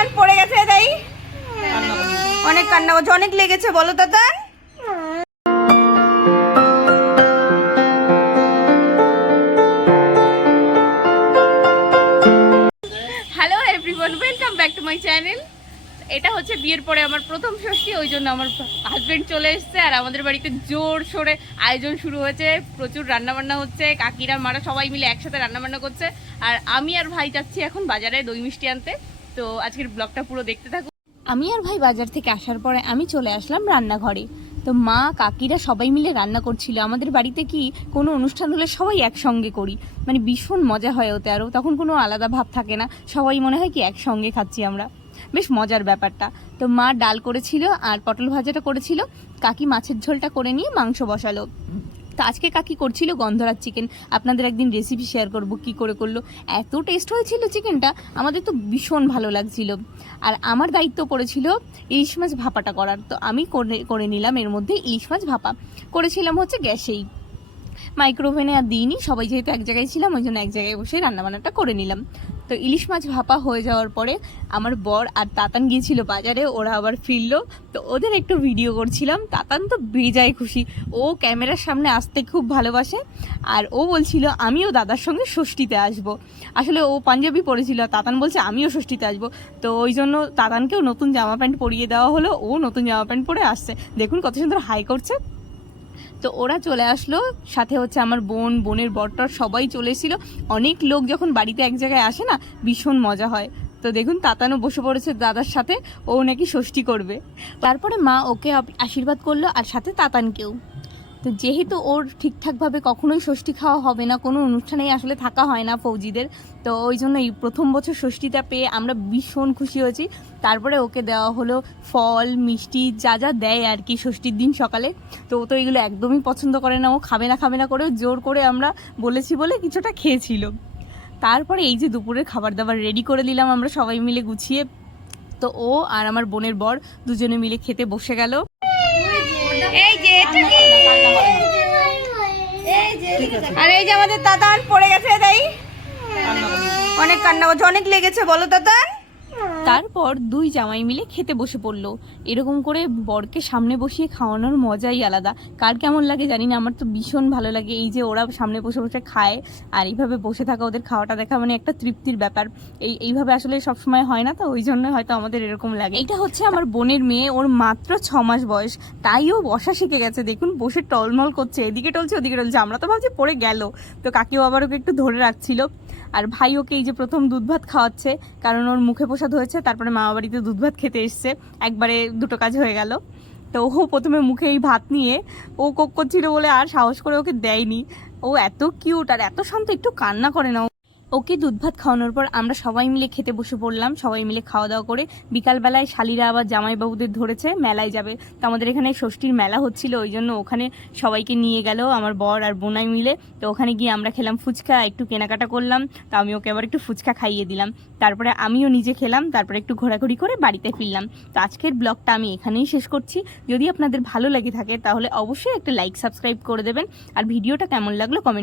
তাতান পড়ে গেছে তাই অনেক কান্না করছে, অনেক লেগেছে বলো Tatan. Hello everyone, welcome back to my channel. এটা হচ্ছে বিয়ের পরে আমার প্রথম ষষ্ঠী, ওই জন্য আমার হাজবেন্ড চলে এসেছে আর আমাদের বাড়িতে জোর সোরে আয়োজন শুরু হয়েছে। প্রচুর রান্নাবান্না হচ্ছে, কাকিরা মারা সবাই মিলে একসাথে রান্নাবান্না করছে। আর আমি আর ভাই যাচ্ছি এখন বাজারে দই মিষ্টি আনতে। তো আজকের ব্লগটা পুরো দেখতে থাকুন। আমি আর ভাই বাজার থেকে আসার পরে আমি চলে আসলাম রান্নাঘরে। তো মা কাকিরা সবাই মিলে রান্না করছিল। আমাদের বাড়িতে কি কোনো অনুষ্ঠান হলে সবাই একসঙ্গে করি, মানে ভীষণ মজা হয় ওতে। আরও তখন কোনো আলাদা ভাব থাকে না, সবাই মনে হয় কি একসঙ্গে খাচ্ছি আমরা, বেশ মজার ব্যাপারটা। তো মা ডাল করেছিল আর পটল ভাজাটা করেছিল, কাকি মাছের ঝোলটা করে নিয়ে মাংস বসালো। তো আজকে কাকি করছিল গন্ধরাজ চিকেন। আপনাদের একদিন রেসিপি শেয়ার করব কি করে করলো। এত টেস্ট হয়েছিল চিকেনটা, আমাদের তো ভীষণ ভালো লাগছিল। আর আমার দায়িত্ব পড়েছিল ইলিশ মাছ ভাপাটা করার। তো আমি করে নিলাম এর মধ্যে ইলিশ মাছ ভাপা। করেছিলাম হচ্ছে গ্যাসেই, মাইক্রোওভেনে আর দিইনি, সবাই যেহেতু এক জায়গায় ছিলাম ওই জন্য এক জায়গায় বসে রান্নাবান্নাটা করে নিলাম। তো ইলিশ মাছ ভাপা হয়ে যাওয়ার পরে আমার বর আর তাতান গিয়েছিল বাজারে, ওরা আবার ফিরলো। তো ওদের একটু ভিডিও করছিলাম। তাতান তো বেজায় খুশি, ও ক্যামেরার সামনে আসতে খুব ভালোবাসে। আর ও বলছিল আমিও দাদার সঙ্গে ষষ্ঠীতে আসবো। আসলে ও পাঞ্জাবি পরেছিল, তাতান বলছে আমিও ষষ্ঠীতে আসবো। তো ওই জন্য তাতানকেও নতুন জামা প্যান্ট পরিয়ে দেওয়া হলো, ও নতুন জামা প্যান্ট পরে আসছে। দেখুন কত সুন্দর হাই করছে। তো ওরা চলে আসলো, সাথে হচ্ছে আমার বোনের বরটর সবাই চলে এসেছিলো। অনেক লোক যখন বাড়িতে এক জায়গায় আসে না, ভীষণ মজা হয়। তো দেখুন তাতানও বসে পড়েছে দাদার সাথে, ও নাকি ষষ্ঠী করবে। তারপরে মা ওকে আশীর্বাদ করলো আর সাথে তাতানকেও। তো যেহেতু ওর ঠিকঠাকভাবে কখনোই ষষ্ঠী খাওয়া হবে না, কোনো অনুষ্ঠানেই আসলে থাকা হয় না ফৌজিদের, তো ওই জন্য এই প্রথম বছর ষষ্ঠীটা পেয়ে আমরা ভীষণ খুশি হয়েছি। তারপরে ওকে দেওয়া হলো ফল মিষ্টি যা যা দেয় আর কি ষষ্ঠীর দিন সকালে। তো ও তো এগুলো একদমই পছন্দ করে না, ও খাবে না করে জোর করে আমরা বলেছি বলে কিছুটা খেয়েছিল। তারপরে এই যে দুপুরের খাবার দাবার রেডি করে দিলাম আমরা সবাই মিলে গুছিয়ে। তো ও আর আমার বোনের বর দুজনে মিলে খেতে বসে গেল। এই যে আর এই যে আমাদের তাতান পড়ে গেছে তাই অনেক কান্না করছে, অনেক লেগেছে বলো তাতান। তারপর দুই জামাই মিলে খেতে বসে পড়লো। এরকম করে বরকে সামনে বসিয়ে খাওয়ানোর মজাই আলাদা। কার কেমন লাগে জানি না, আমার তো ভীষণ ভালো লাগে। এই যে ওরা সামনে বসে বসে খায় আর এইভাবে বসে থাকা, ওদের খাওয়াটা দেখা মানে একটা তৃপ্তির ব্যাপার। এইভাবে আসলে সবসময় হয় না, তো ওই জন্য হয়তো আমাদের এরকম লাগে। এটা হচ্ছে আমার বোনের মেয়ে, ওর মাত্র 6 মাস বয়স, তাই ও বসা শিখে গেছে। দেখুন বসে টলমল করছে, এদিকে টলছে ওদিকে টলছে। আমরা তো ভাবছি পড়ে গেল, তো কাকিও আবার ওকে একটু ধরে রাখছিল। আর ভাই ওকে এই যে প্রথম দুধ ভাত খাওয়াচ্ছে, কারণ ওর মুখে প্রসাদ হয়েছে, তারপরে মামা বাড়িতে দুধ ভাত খেতে এসছে, একবারে দুটো কাজ হয়ে গেল। তো ও প্রথমে মুখে এই ভাত নিয়ে ও কোক করছিল বলে আর সাহস করে ওকে দেয়নি। ও এত কিউট আর এত শান্ত, একটু কান্না করে না। ওকে দুধ ভাত খাওয়ানোর পর আমরা সবাই মিলে খেতে বসে পড়লাম। সবাই মিলে খাওয়া দাওয়া করে বিকালবেলায় শালিরা আবার জামাইবাবুদের ধরেছে মেলায় যাবে। তো আমাদের এখানে ষষ্ঠীর মেলা হচ্ছিল, ওই জন্য ওখানে সবাইকে নিয়ে গেল আমার বর আর বোনাই মিলে। তো ওখানে গিয়ে আমরা খেলাম ফুচকা, একটু কেনাকাটা করলাম। তো আমি ওকে আবার একটু ফুচকা খাইয়ে দিলাম। তারপরে আমিও নিজে খেলাম, তারপরে একটু ঘোরাঘুরি করে বাড়িতে ফিরলাম। তো আজকের ব্লগটা আমি এখানেই শেষ করছি। যদি আপনাদের ভালো লেগে থাকে তাহলে অবশ্যই একটা লাইক সাবস্ক্রাইব করে দেবেন। আর ভিডিওটা কেমন লাগলো কমেন্ট